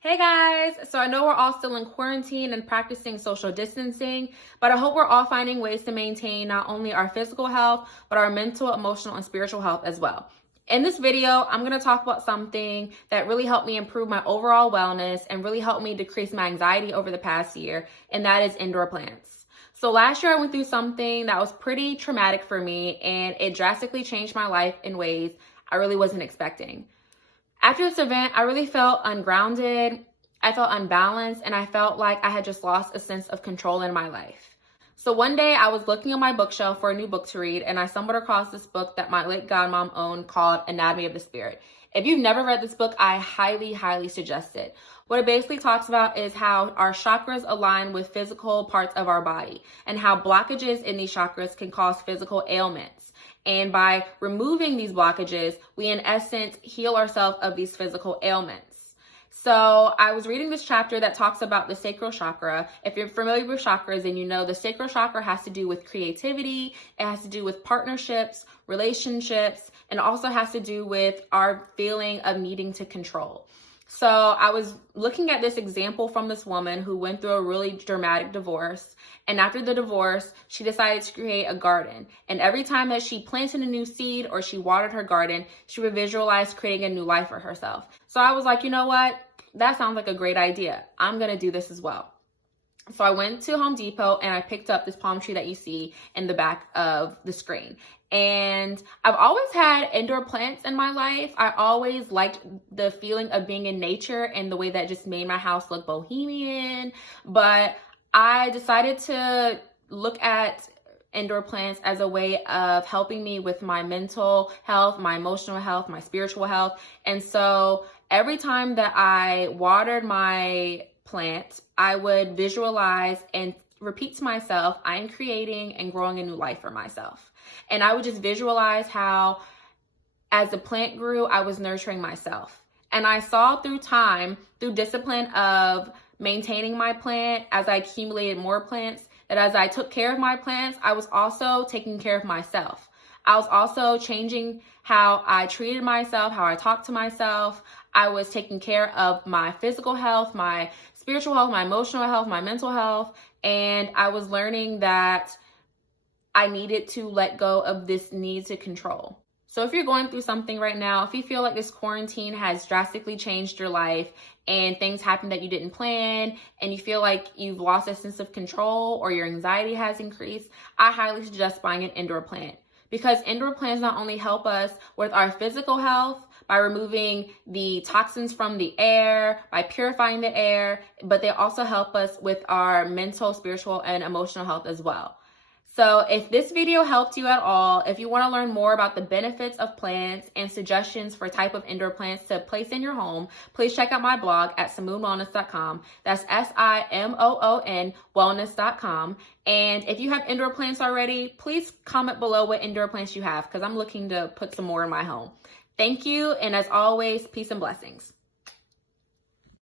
Hey guys! So I know we're all still in quarantine and practicing social distancing, but I hope we're all finding ways to maintain not only our physical health, but our mental, emotional, and spiritual health as well. In this video, I'm going to talk about something that really helped me improve my overall wellness and really helped me decrease my anxiety over the past year, and that is indoor plants. So last year I went through something that was pretty traumatic for me, and it drastically changed my life in ways I really wasn't expecting. After this event, I really felt ungrounded, I felt unbalanced, and I felt like I had just lost a sense of control in my life. So one day I was looking on my bookshelf for a new book to read, and I stumbled across this book that my late godmom owned called Anatomy of the Spirit. If you've never read this book, I highly suggest it. What it basically talks about is how our chakras align with physical parts of our body and how blockages in these chakras can cause physical ailments. And by removing these blockages, we in essence heal ourselves of these physical ailments. So I was reading this chapter that talks about the sacral chakra. If you're familiar with chakras, then you know the sacral chakra has to do with creativity, it has to do with partnerships, relationships, and also has to do with our feeling of needing to control. So I was looking at this example from this woman who went through a really dramatic divorce. And after the divorce, she decided to create a garden. And every time that she planted a new seed or she watered her garden, she would visualize creating a new life for herself. So I was like, you know what? That sounds like a great idea. I'm going to do this as well. So I went to Home Depot and I picked up this palm tree that you see in the back of the screen. And I've always had indoor plants in my life. I always liked the feeling of being in nature and the way that just made my house look bohemian. But I decided to look at indoor plants as a way of helping me with my mental health, my emotional health, my spiritual health. And so every time that I watered my plant, I would visualize and repeat to myself, I am creating and growing a new life for myself. And I would just visualize how as the plant grew, I was nurturing myself. And I saw through time, through discipline of maintaining my plant, as I accumulated more plants, that as I took care of my plants, I was also taking care of myself. I was also changing how I treated myself, how I talked to myself. I was taking care of my physical health, my spiritual health, my emotional health, my mental health. And I was learning that I needed to let go of this need to control. So if you're going through something right now, if you feel like this quarantine has drastically changed your life and things happen that you didn't plan and you feel like you've lost a sense of control or your anxiety has increased, I highly suggest buying an indoor plant. Because indoor plants not only help us with our physical health by removing the toxins from the air, by purifying the air, but they also help us with our mental, spiritual, and emotional health as well. So if this video helped you at all, if you want to learn more about the benefits of plants and suggestions for type of indoor plants to place in your home, please check out my blog at SimoonWellness.com. That's SIMOON wellness.com. And if you have indoor plants already, please comment below what indoor plants you have because I'm looking to put some more in my home. Thank you. And as always, peace and blessings.